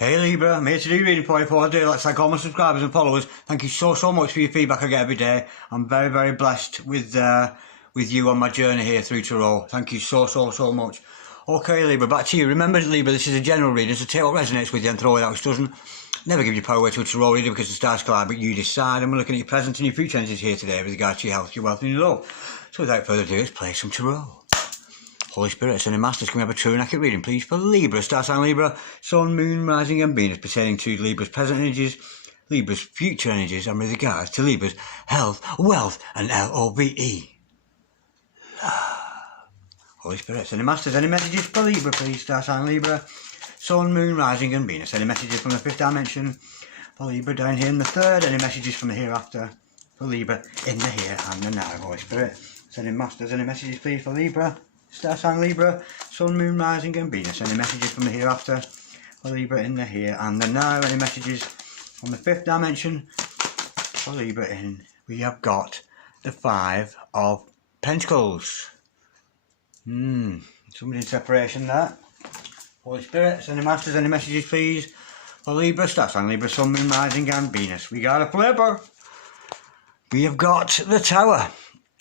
Hey Libra, I'm here to do your reading for you for today. Let's thank all my subscribers and followers. Thank you so much for your feedback I get every day. I'm very blessed with you on my journey here through tarot. Thank you so much. Okay Libra, back to you. Remember Libra, this is a general reading, so take what resonates with you and throw it out which doesn't. Never give your power away to a tarot reader because the stars collide, but you decide. And we're looking at your present and your future energies here today with regard to your health, your wealth and your love. So without further ado, let's play some tarot. Holy Spirit, Ascending Masters, can we have a true and accurate reading, please, for Libra, star sign Libra, Sun, Moon, Rising and Venus, pertaining to Libra's present energies, Libra's future energies, and with regards to Libra's health, wealth, and LOVE. Holy Spirit, Ascending Masters, any messages for Libra, please, star sign Libra, Sun, Moon, Rising and Venus, any messages from the fifth dimension for Libra down here in the third, any messages from the hereafter for Libra in the here and the now. Holy Spirit, Ascending Masters, any messages, please, for Libra, star sign Libra, Sun, Moon, Rising and Venus. Any messages from the hereafter for Libra in the here and the now. Any messages from the fifth dimension for Libra in. We have got the Five of Pentacles. Somebody in separation there. Holy Spirit, Ascending Masters, any messages please for Libra, star sign Libra, Sun, Moon, Rising and Venus. We got a flipper. We have got the Tower.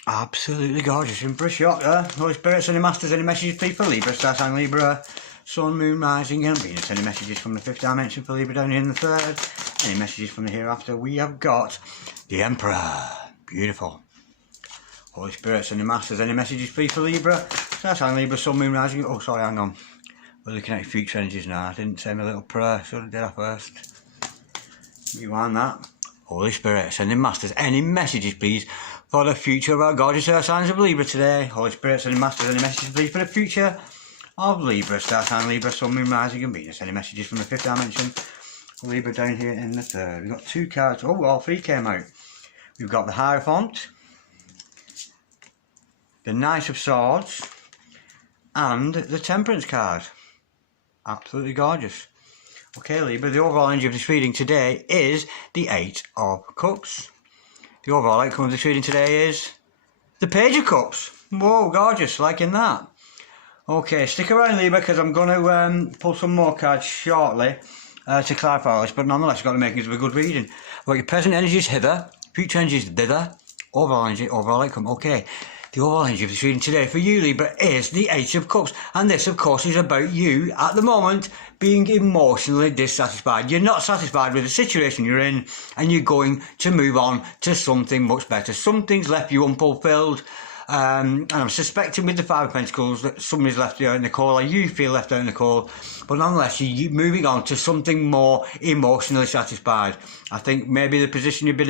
Absolutely gorgeous, in for a shot there. Holy Spirit, any masters, any messages please for Libra, star sign Libra, Sun, Moon, Rising and Venus. Any messages from the fifth dimension for Libra down here in the third. Any messages from the hereafter. We have got the Emperor. Beautiful. Holy Spirit, any masters, any messages please for Libra, star sign Libra, Sun, Moon, Rising. Oh sorry, hang on. We're looking at future energies now. I didn't say my little prayer, so I did that first. Rewind that. Holy Spirit, sending masters, any messages please for the future of our gorgeous earth signs of Libra today. Holy Spirit, sending masters, any messages please for the future of Libra, star sign Libra, Sun, Moon, Rising and Venus. Any messages from the fifth dimension for Libra down here in the third. We've got two cards. Oh, all three came out. We've got the Hierophant, the Knight of Swords and the Temperance card. Absolutely gorgeous. Okay Libra, the overall energy of this reading today is the Eight of Cups. The overall outcome of this reading today is the Page of Cups. Whoa, gorgeous, liking that. Okay, stick around Libra because I'm going to pull some more cards shortly to clarify all this, but nonetheless you've got to make it a good reading. I've got your present energies hither, future energies thither, overall energy, overall outcome. Okay. The overall energy of this reading today for you, Libra, is the Eight of Cups. And this, of course, is about you, at the moment, being emotionally dissatisfied. You're not satisfied with the situation you're in, and you're going to move on to something much better. Something's left you unfulfilled. And I'm suspecting with the Five of Pentacles that somebody's left you out in the cold, or you feel left out in the cold. But nonetheless, you're moving on to something more emotionally satisfied. I think maybe the position you've been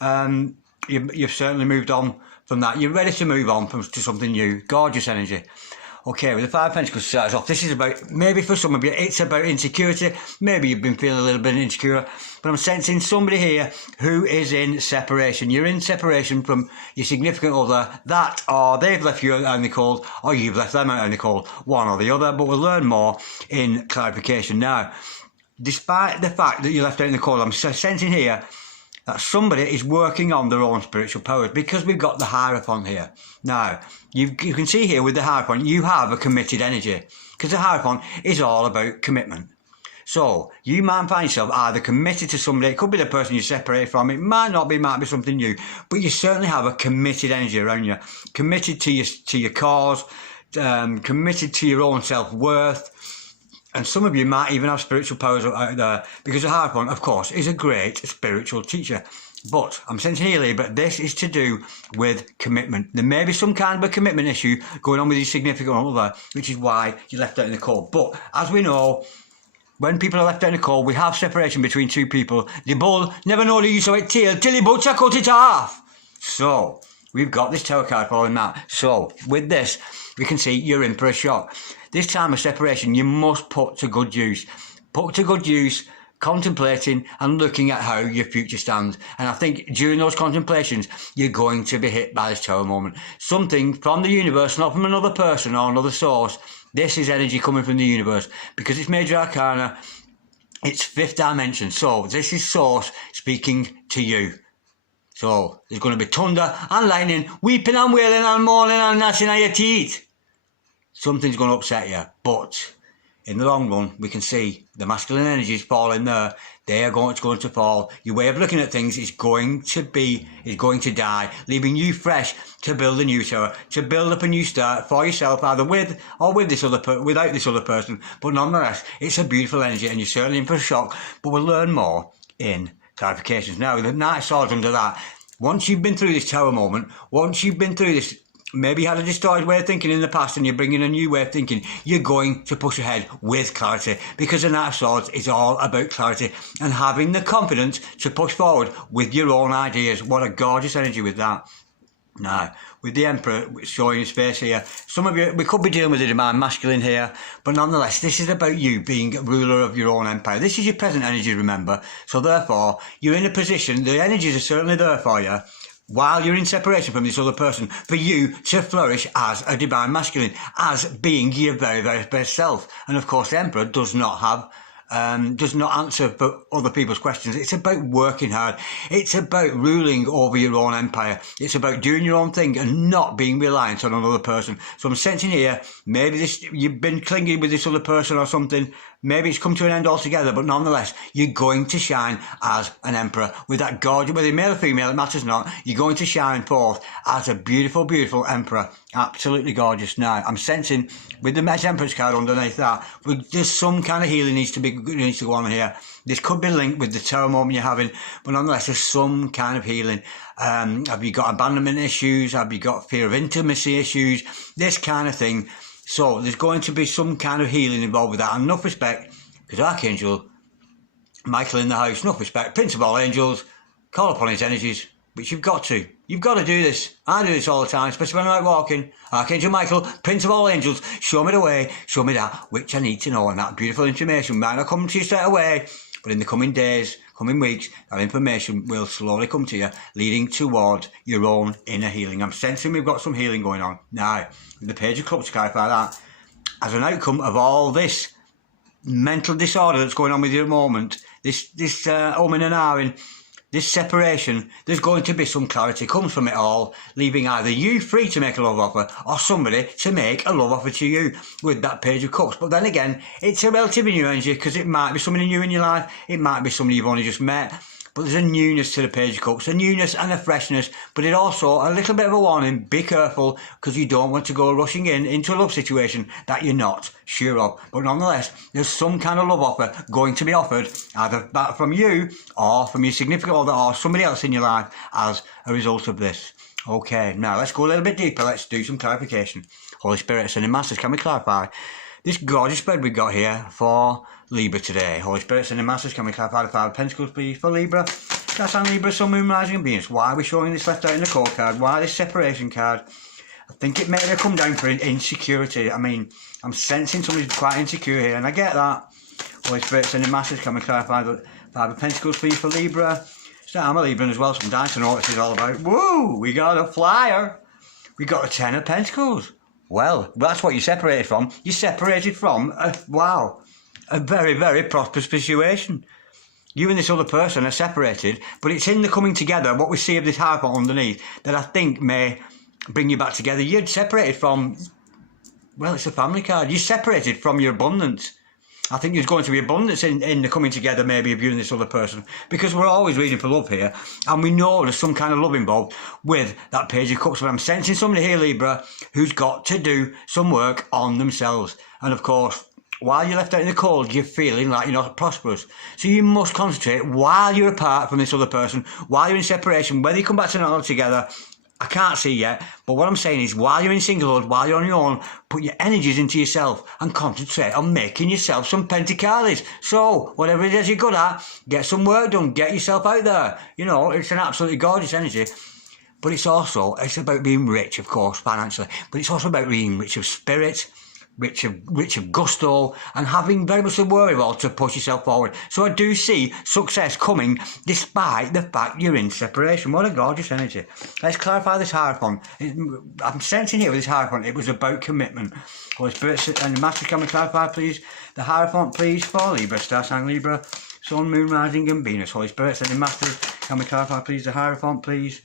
in, you've certainly moved on from that. You're ready to move on to something new. Gorgeous energy. Okay, with the Five of Pentacles starts off, this is about, maybe for some of you, it's about insecurity. Maybe you've been feeling a little bit insecure. But I'm sensing somebody here who is in separation. You're in separation from your significant other, that or they've left you out in the cold, or you've left them out in the cold. One or the other, but we'll learn more in clarification. Now, despite the fact that you're left out in the cold, I'm sensing here that somebody is working on their own spiritual powers because we've got the Hierophant here. Now, you can see here with the Hierophant, you have a committed energy because the Hierophant is all about commitment. So, you might find yourself either committed to somebody, it could be the person you separated from, it might not be, it might be something new, but you certainly have a committed energy around you, committed to your cause, committed to your own self-worth. And some of you might even have spiritual powers out there because the Hierophant, of course, is a great spiritual teacher. But I'm sensing here, but this is to do with commitment. There may be some kind of a commitment issue going on with your significant other, which is why you're left out in the cold. But as we know, when people are left out in the cold, we have separation between two people. The bull never know the use of its tail till the butcher cut it off. So, we've got this Tower card following that. So, with this, we can see you're in for a shock. This time of separation, you must put to good use. Put to good use, contemplating and looking at how your future stands. And I think during those contemplations, you're going to be hit by this Tower moment. Something from the universe, not from another person or another source. This is energy coming from the universe. Because it's Major Arcana, it's fifth dimension. So this is Source speaking to you. So there's going to be thunder and lightning, weeping and wailing and mourning and gnashing of your teeth. Something's going to upset you, but in the long run, we can see the masculine energies falling there. They are going to fall. Your way of looking at things is going to die, leaving you fresh to build a new tower, to build up a new start for yourself, either with or without this other person. But nonetheless, it's a beautiful energy, and you're certainly in for a shock. But we'll learn more in clarifications. Now, the Knight of Swords under that. Once you've been through this tower moment, once you've been through this, maybe you had a distorted way of thinking in the past and you're bringing a new way of thinking, you're going to push ahead with clarity, because the Knight of Swords is all about clarity and having the confidence to push forward with your own ideas. What a gorgeous energy with that. Now, with the Emperor showing his face here, some of you, we could be dealing with the divine masculine here, but nonetheless, this is about you being ruler of your own empire. This is your present energy, remember. So therefore, you're in a position, the energies are certainly there for you, while you're in separation from this other person, for you to flourish as a divine masculine, as being your very, very best self. And of course, the Emperor does not answer for other people's questions. It's about working hard. It's about ruling over your own empire. It's about doing your own thing and not being reliant on another person. So I'm sensing here, maybe you've been clinging with this other person or something. Maybe it's come to an end altogether, but nonetheless, you're going to shine as an emperor with that gorgeous, whether you're male or female, it matters not. You're going to shine forth as a beautiful, beautiful emperor. Absolutely gorgeous. Now, I'm sensing with the Emperor's card underneath that, there's some kind of healing needs to go on here. This could be linked with the terror moment you're having, but nonetheless, there's some kind of healing. Have you got abandonment issues? Have you got fear of intimacy issues? This kind of thing. So there's going to be some kind of healing involved with that. And enough respect, because Archangel Michael in the house, enough respect, Prince of all angels, call upon his energies, which you've got to. You've got to do this. I do this all the time, especially when I'm out walking. Archangel Michael, Prince of all angels, show me the way, show me that which I need to know. And that beautiful information might not come to you straight away, but in the coming days, coming weeks, that information will slowly come to you, leading towards your own inner healing. I'm sensing we've got some healing going on. Now, with the Page of Cups to clarify that, as an outcome of all this mental disorder that's going on with you at the moment, this umming and ahhing, this separation, there's going to be some clarity comes from it all, leaving either you free to make a love offer or somebody to make a love offer to you with that Page of Cups. But then again, it's a relatively new energy, because it might be somebody new in your life, it might be somebody you've only just met, but there's a newness to the Page of Cups, a newness and a freshness, but it also a little bit of a warning, be careful, because you don't want to go rushing into a love situation that you're not sure of. But nonetheless, there's some kind of love offer going to be offered, either back from you or from your significant other or somebody else in your life as a result of this. Okay, now let's go a little bit deeper, let's do some clarification. Holy Spirit, Ascending Masters, can we clarify this gorgeous spread we've got here for Libra today? Holy Spirit, Ascending Masters, can we clarify the Five of Pentacles, please, for Libra? That's on Libra, Sun, Moon, Rising and Venus. Why are we showing this left out in the core card? Why this separation card? I think it may have come down for insecurity. I mean, I'm sensing somebody's quite insecure here, and I get that. Holy Spirit, Ascending Masters, can we clarify the Five of Pentacles, please, for Libra? So I'm a Libra as well, some dice to know what this is all about. Woo! We got a flyer. We got a Ten of Pentacles. Well, that's what you separated from. You separated from, a very, very prosperous situation. You and this other person are separated, but it's in the coming together, what we see of this Hierophant underneath, that I think may bring you back together. You're separated from, well, it's a family card. You're separated from your abundance. I think there's going to be abundance in the coming together, maybe, of you and this other person, because we're always reading for love here, and we know there's some kind of love involved with that Page of Cups. But I'm sensing somebody here, Libra, who's got to do some work on themselves. And of course, while you're left out in the cold, you're feeling like you're not prosperous. So you must concentrate while you're apart from this other person, while you're in separation, whether you come back to not together, I can't see yet, but what I'm saying is, while you're in singlehood, while you're on your own, put your energies into yourself and concentrate on making yourself some pentacalis. So, whatever it is you're good at, get some work done, get yourself out there. You know, it's an absolutely gorgeous energy. But it's about being rich, of course, financially, but it's also about being rich of spirit, rich of gusto, and having very much the wherewithal to push yourself forward. So I do see success coming despite the fact you're in separation. What a gorgeous energy. Let's clarify this Hierophant. I'm sensing here with this Hierophant, it was about commitment. Holy Spirit and the Master, can we clarify, please? The Hierophant, please, for Libra, Star Sign Libra, Sun, Moon, Rising and Venus. Holy Spirit and the Master, can we clarify, please? The Hierophant, please,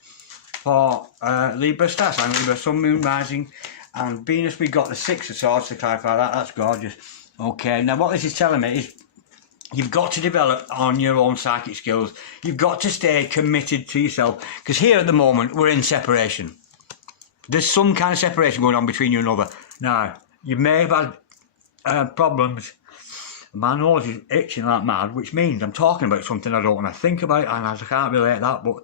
for Libra, Star Sign Libra, Sun, Moon, Rising and Venus. We got the Six of Swords to clarify that. That's gorgeous. Okay, now what this is telling me is you've got to develop on your own psychic skills. You've got to stay committed to yourself. Because here at the moment, we're in separation. There's some kind of separation going on between you and another. Now, you may have had problems. My nose is itching like mad, which means I'm talking about something I don't want to think about, and I can't relate that. But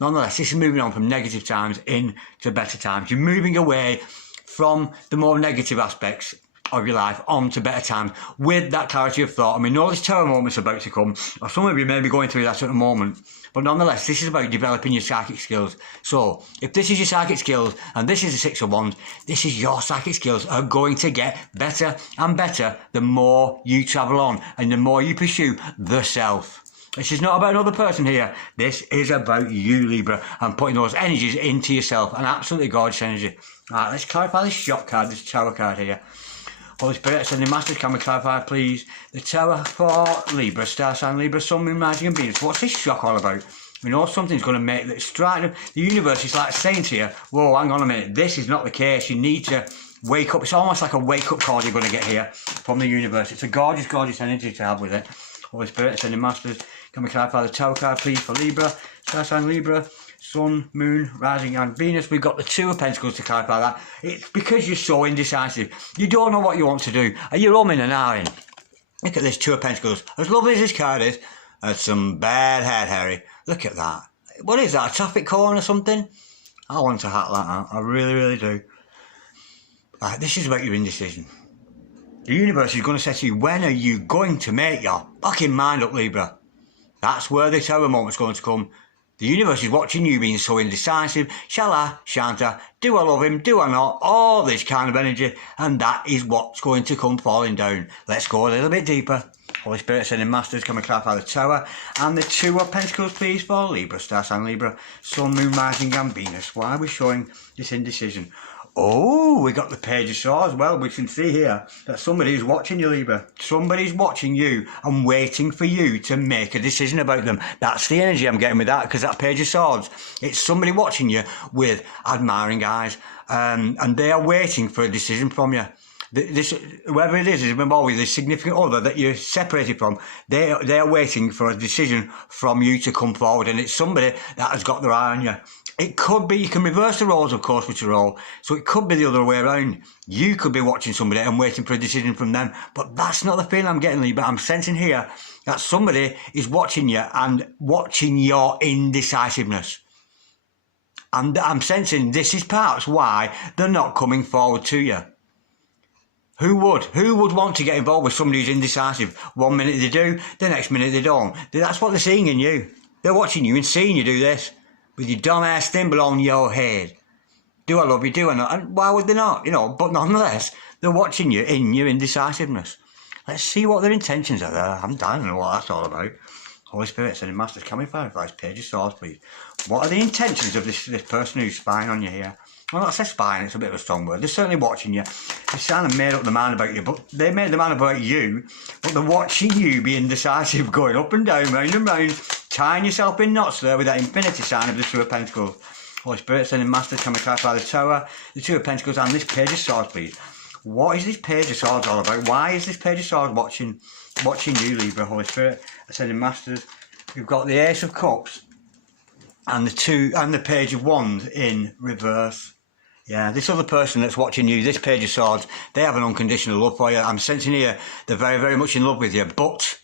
nonetheless, this is moving on from negative times into better times. You're moving away from the more negative aspects of your life onto better times with that clarity of thought. And we know this terror moment's about to come, or some of you may be going through that at the moment, but nonetheless, this is about developing your psychic skills. So if this is your psychic skills and this is the Six of Wands, this is your psychic skills are going to get better and better the more you travel on and the more you pursue the self. This is not about another person here. This is about you, Libra, and putting those energies into yourself. An absolutely gorgeous energy. Alright, let's clarify this shop card, this tower card here. Holy Spirit, sending masters, can we clarify, please? The tower for Libra, star sign Libra, sun, moon, rising and Venus. What's this shock all about? We know something's going to make that strike. The universe is like saying to you, whoa, hang on a minute, this is not the case. You need to wake up. It's almost like a wake-up call you're going to get here from the universe. It's a gorgeous, gorgeous energy to have with it. Holy Spirit, sending masters, can we clarify the tower card, please, for Libra, star sign Libra, sun, moon, rising and Venus. We've got the Two of Pentacles to clarify that. It's because you're so indecisive. You don't know what you want to do. Are you umming and ahhing? Look at this Two of Pentacles. As lovely as this card is, that's some bad head, Harry. Look at that. What is that, a traffic cone or something? I want to hat like that. I really, really do. Right, this is about your indecision. The universe is going to say to you, when are you going to make your fucking mind up, Libra? That's where the tower moment's going to come. The universe is watching you being so indecisive. Shall I? Shan't I? Do I love him? Do I not? All this kind of energy. And that is what's going to come falling down. Let's go a little bit deeper. Holy Spirit, sending masters, can we clarify the tower? And the Two of Pentacles, please, for Libra, star sign Libra, sun, moon, rising and Venus. Why are we showing this indecision? Oh, we got the Page of Swords. Well, we can see here that somebody is watching you, Libra. Somebody's watching you and waiting for you to make a decision about them. That's the energy I'm getting with that, because that Page of Swords, it's somebody watching you with admiring eyes, and they are waiting for a decision from you. This, whoever it is always the significant other that you're separated from. They are waiting for a decision from you to come forward, and it's somebody that has got their eye on you. It could be, you can reverse the roles, of course, with your role. So it could be the other way around. You could be watching somebody and waiting for a decision from them. But that's not the feeling I'm getting, Lee. But I'm sensing here that somebody is watching you and watching your indecisiveness. And I'm sensing this is perhaps why they're not coming forward to you. Who would want to get involved with somebody who's indecisive? 1 minute they do, the next minute they don't. That's what they're seeing in you. They're watching you and seeing you do this. With your dumb ass thimble on your head. Do I love you? Do I not? And why would they not? You know, but nonetheless, they're watching you in your indecisiveness. Let's see what their intentions are there. I don't know what that's all about. Holy Spirit, sending masters, can we clarify this Page of Swords, please? What are the intentions of this person who's spying on you here? Well, not say spying, it's a bit of a strong word. They're certainly watching you. They've kind of made up their mind about you, but they made their mind about you, but they're watching you be indecisive, going up and down, round and round, tying yourself in knots there with that infinity sign of the Two of Pentacles. Holy Spirit, sending masters, can we clarify the tower, the Two of Pentacles, and this Page of Swords, please? What is this Page of Swords all about? Why is this Page of Swords watching you, Libra? Holy Spirit, sending masters. We've got the Ace of Cups and the Page of Wands in reverse. Yeah, this other person that's watching you, this Page of Swords, they have an unconditional love for you. I'm sensing here they're very, very much in love with you, but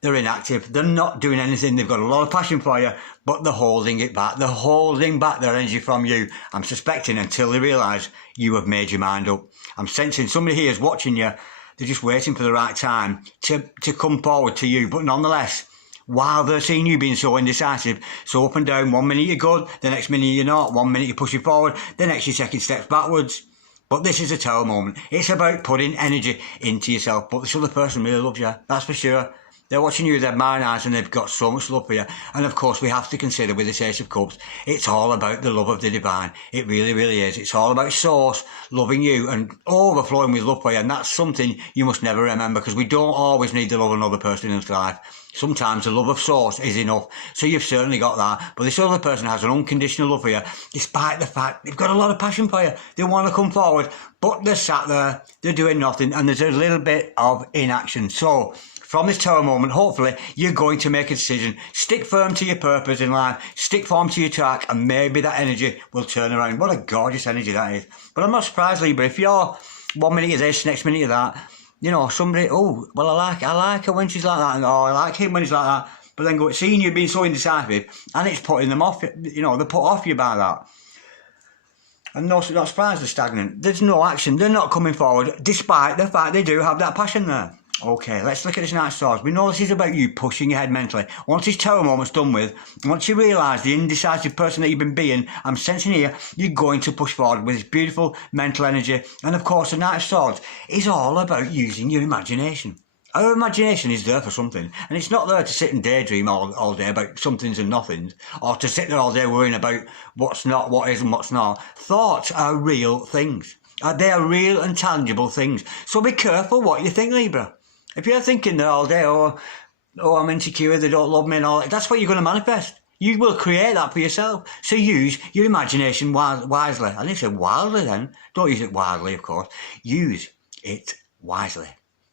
they're inactive. They're not doing anything. They've got a lot of passion for you, but they're holding it back. They're holding back their energy from you. I'm suspecting until they realise you have made your mind up. I'm sensing somebody here is watching you. They're just waiting for the right time to come forward to you, but nonetheless, while they're seeing you being so indecisive, so up and down, 1 minute you're good, the next minute you're not, 1 minute you're pushing forward, the next you're taking steps backwards. But this is a tower moment. It's about putting energy into yourself. But this other person really loves you, that's for sure. They're watching you with their admiring eyes and they've got so much love for you. And of course we have to consider with this Ace of Cups, it's all about the love of the divine. It really, really is. It's all about Source loving you and overflowing with love for you. And that's something you must never remember, because we don't always need the love of another person in this life. Sometimes the love of source is enough. So you've certainly got that. But this other person has an unconditional love for you, despite the fact they've got a lot of passion for you. They want to come forward, but they're sat there, they're doing nothing, and there's a little bit of inaction. So from this Tower moment, hopefully, you're going to make a decision. Stick firm to your purpose in life. Stick firm to your track, and maybe that energy will turn around. What a gorgeous energy that is. But I'm not surprised, Libra, if you're 1 minute of this, next minute of that, you know, somebody, oh, well, I like her when she's like that, and oh, I like him when he's like that. But then seeing you being so indecisive, and it's putting them off, you know, they're put off you by that. And not surprised they're stagnant. There's no action. They're not coming forward, despite the fact they do have that passion there. Okay, let's look at this Knight of Swords. We know this is about you pushing your head mentally. Once this Tower moment's done with, once you realise the indecisive person that you've been being, I'm sensing here, you're going to push forward with this beautiful mental energy. And of course, the Knight of Swords is all about using your imagination. Our imagination is there for something, and it's not there to sit and daydream all day about somethings and nothings, or to sit there all day worrying about what's not, what is and what's not. Thoughts are real things. They are real and tangible things. So be careful what you think, Libra. If you're thinking there all day, oh, I'm insecure, they don't love me and all that, that's what you're going to manifest. You will create that for yourself. So use your imagination wisely. I didn't say wildly then. Don't use it wildly, of course. Use it wisely.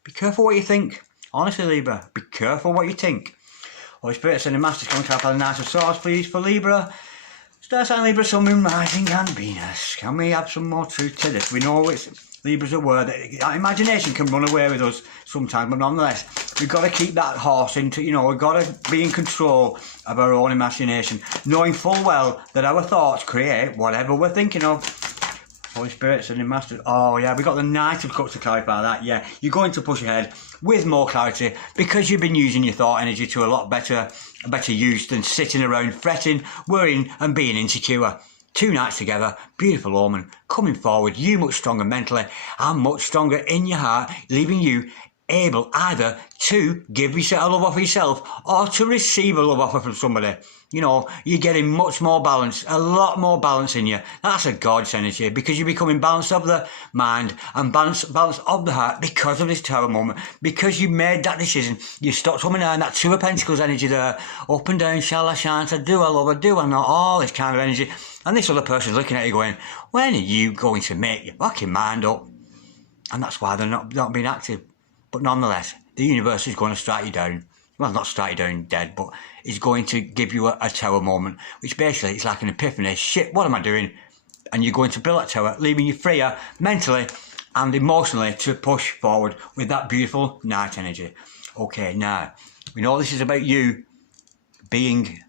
Be careful what you think. Honestly, Libra, be careful what you think. Holy Spirit, sending masters, come to the Knight of Swords, please, for Libra. Star sign Libra, Sun, Moon, Rising and Venus. Can we have some more truth to this? We know it's Libra's a word that imagination can run away with us sometimes, but nonetheless, we've got to keep that horse into, you know, we've got to be in control of our own imagination, knowing full well that our thoughts create whatever we're thinking of. Holy Spirit, sending masters. Oh yeah, we got the Knight of Cups to clarify that. Yeah, you're going to push ahead with more clarity because you've been using your thought energy to a lot better use than sitting around fretting, worrying and being insecure. 2 nights together, beautiful omen, coming forward, you much stronger mentally and much stronger in your heart, leaving you able either to give yourself a love offer yourself or to receive a love offer from somebody. You know, you're getting much more balance, a lot more balance in you. That's a gorgeous energy because you're becoming balanced of the mind and balance of the heart because of this Tower moment, because you made that decision. You stopped coming down, that 2 of Pentacles energy there, up and down, shall I, shan't I, do I love her, do I not, all this kind of energy. And this other person's looking at you going, when are you going to make your fucking mind up? And that's why they're not being active. But nonetheless, the universe is going to strike you down. Well, not strike you down dead, but it's going to give you a Tower moment, which basically it's like an epiphany. Shit, what am I doing? And you're going to build that tower, leaving you freer mentally and emotionally to push forward with that beautiful Knight energy. Okay, now, we know this is about you being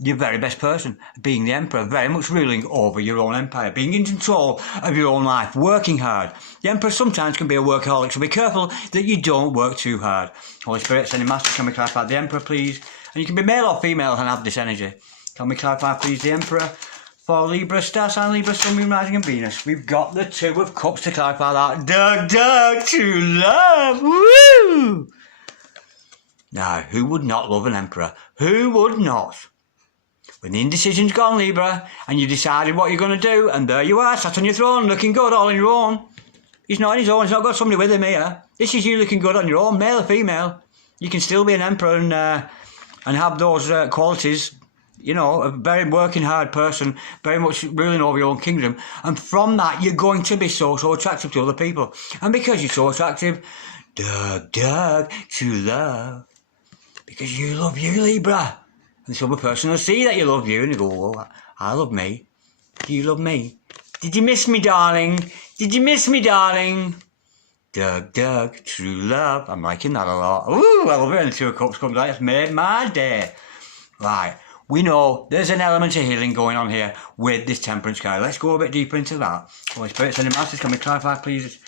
your very best person, being the Emperor, very much ruling over your own empire, being in control of your own life, working hard. The Emperor sometimes can be a workaholic, so be careful that you don't work too hard. Holy Spirit, sending masters, can we clarify the Emperor, please? And you can be male or female and have this energy. Can we clarify, please, the Emperor for Libra, star sign Libra, Sun, Moon, Rising and Venus. We've got the 2 of Cups to clarify that. Doug, true love, woo! Now, who would not love an Emperor? Who would not? When the indecision's gone, Libra, and you've decided what you're going to do, and there you are, sat on your throne, looking good all on your own. He's not on his own, he's not got somebody with him here. This is you looking good on your own, male or female. You can still be an Emperor and have those qualities, you know, a very working hard person, very much ruling over your own kingdom. And from that, you're going to be so attractive to other people. And because you're so attractive, Doug, true love. Because you love you, Libra. And some person will see that you love you and they go, oh, I love me. Do you love me? Did you miss me, darling? Did you miss me, darling? Doug, true love. I'm liking that a lot. Ooh, I love it when the 2 of Cups comes out. It's made my day. Right, we know there's an element of healing going on here with this Temperance card. Let's go a bit deeper into that. Holy Spirit, sending masters, can we clarify, please?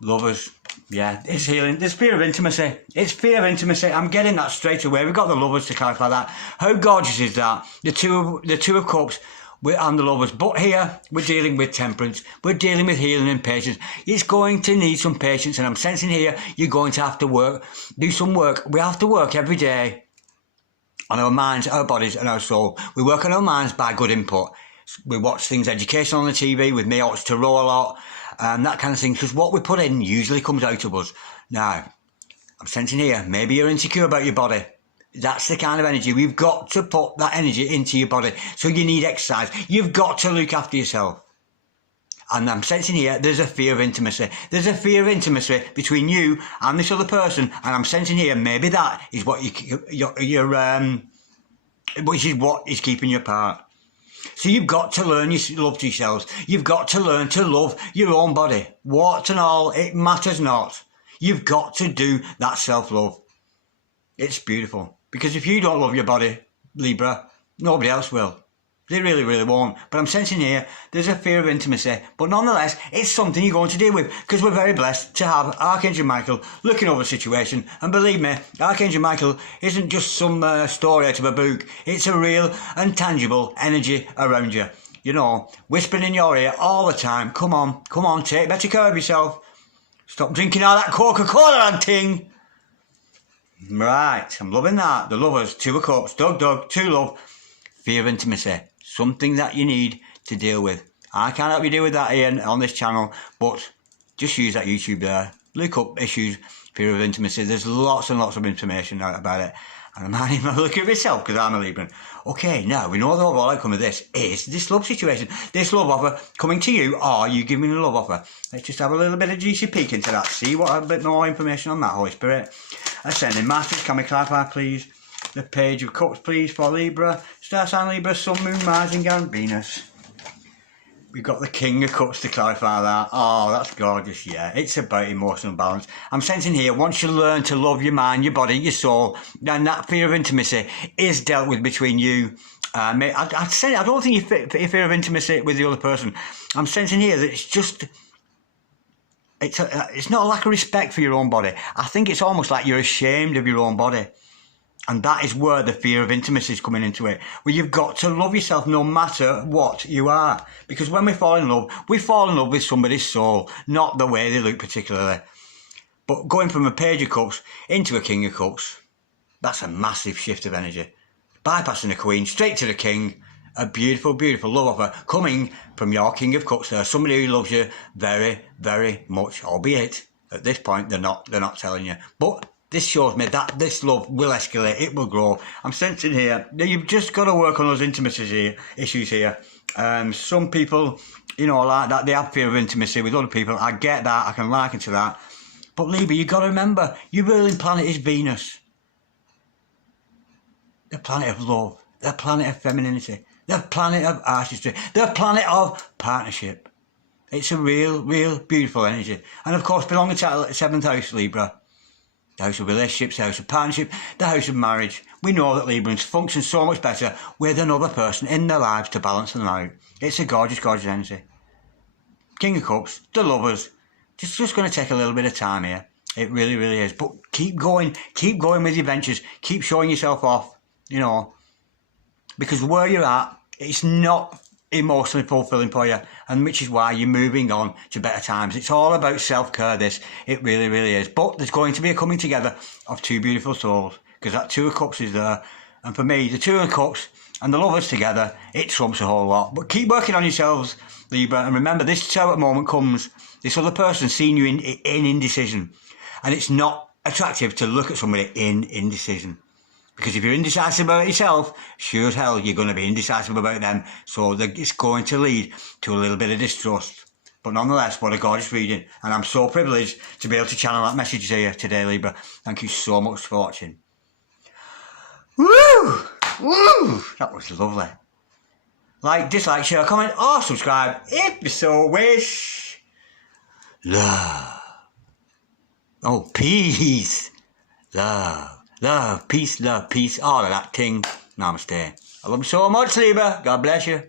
Lovers. Yeah, it's healing. There's fear of intimacy. It's fear of intimacy. I'm getting that straight away. We've got the Lovers to clarify that. How gorgeous is that? The two of Cups and the Lovers. But here, we're dealing with Temperance. We're dealing with healing and patience. It's going to need some patience. And I'm sensing here, you're going to have to do some work. We have to work every day on our minds, our bodies and our soul. We work on our minds by good input. We watch things educational on the TV with me, I watch Tarot a lot. That kind of thing, because what we put in usually comes out of us. Now, I'm sensing here, maybe you're insecure about your body. That's the kind of energy. We've got to put that energy into your body. So you need exercise. You've got to look after yourself. And I'm sensing here, there's a fear of intimacy. There's a fear of intimacy between you and this other person. And I'm sensing here, maybe that is what which is what is keeping you apart. So you've got to learn your love to yourselves. You've got to learn to love your own body. Warts and all, it matters not. You've got to do that self-love. It's beautiful. Because if you don't love your body, Libra, nobody else will. They really, really won't. But I'm sensing here, there's a fear of intimacy. But nonetheless, it's something you're going to deal with. Because we're very blessed to have Archangel Michael looking over the situation. And believe me, Archangel Michael isn't just some story out of a book. It's a real and tangible energy around you. You know, whispering in your ear all the time. Come on, take better care of yourself. Stop drinking all that Coca-Cola and ting. Right, I'm loving that. The lovers, 2 of cups, Doug, 2 love. Fear of intimacy, something that you need to deal with. I can't help you deal with that here on this channel, but just use that YouTube there. Look up issues, fear of intimacy. There's lots and lots of information out about it. And I might even look at myself because I'm a Libra. Okay, now we know the overall outcome of this is this love situation. This love offer coming to you, or you giving a love offer. Let's just have a little bit of juicy peek into that. See what a bit more information on that, Holy Spirit. Ascending Masters, can we clarify please? The Page of Cups please for Libra. Star sign Libra, Sun, Moon, Mars and Venus. We've got the King of Cups to clarify that. Oh, that's gorgeous, yeah. It's about emotional balance. I'm sensing here, once you learn to love your mind, your body, your soul, then that fear of intimacy is dealt with between you. I don't think you fear of intimacy with the other person. I'm sensing here that it's just... It's not a lack of respect for your own body. I think it's almost like you're ashamed of your own body. And that is where the fear of intimacy is coming into it. Where you've got to love yourself no matter what you are. Because when we fall in love with somebody's soul, not the way they look particularly. But going from a Page of Cups into a King of Cups, that's a massive shift of energy. Bypassing the Queen, straight to the King. A beautiful, beautiful love offer coming from your King of Cups there. Somebody who loves you very, very much. Albeit, at this point, they're not telling you. But this shows me that this love will escalate, it will grow. I'm sensing here that you've just got to work on those intimacy issues here. Some people, you know, like that, they have fear of intimacy with other people. I get that, I can liken to that. But Libra, you've got to remember, your ruling planet is Venus. The planet of love, the planet of femininity, the planet of artistry, the planet of partnership. It's a real, real beautiful energy. And of course, belonging to the 7th house, Libra. The house of relationships, the house of partnership, the house of marriage. We know that Librans function so much better with another person in their lives to balance them out. It's a gorgeous, gorgeous energy. King of Cups, the lovers. Just going to take a little bit of time here. It really, really is. But keep going with your ventures. Keep showing yourself off, you know. Because where you're at, it's not emotionally fulfilling for you, and which is why you're moving on to better times. It's all about self-care, this. It really, really is. But there's going to be a coming together of 2 beautiful souls, because that 2 of Cups is there. And for me, the 2 of Cups and the lovers together, it trumps a whole lot. But keep working on yourselves, Libra, and remember, this tower moment comes, this other person seeing you in indecision. And it's not attractive to look at somebody in indecision. Because if you're indecisive about yourself, sure as hell you're going to be indecisive about them. So it's going to lead to a little bit of distrust. But nonetheless, what a gorgeous reading. And I'm so privileged to be able to channel that message to you today, Libra. Thank you so much for watching. Woo! Woo! That was lovely. Like, dislike, share, comment or subscribe if you so wish. Love. Oh, peace. Love, peace, all of that thing. Namaste. I love you so much, Libra. God bless you.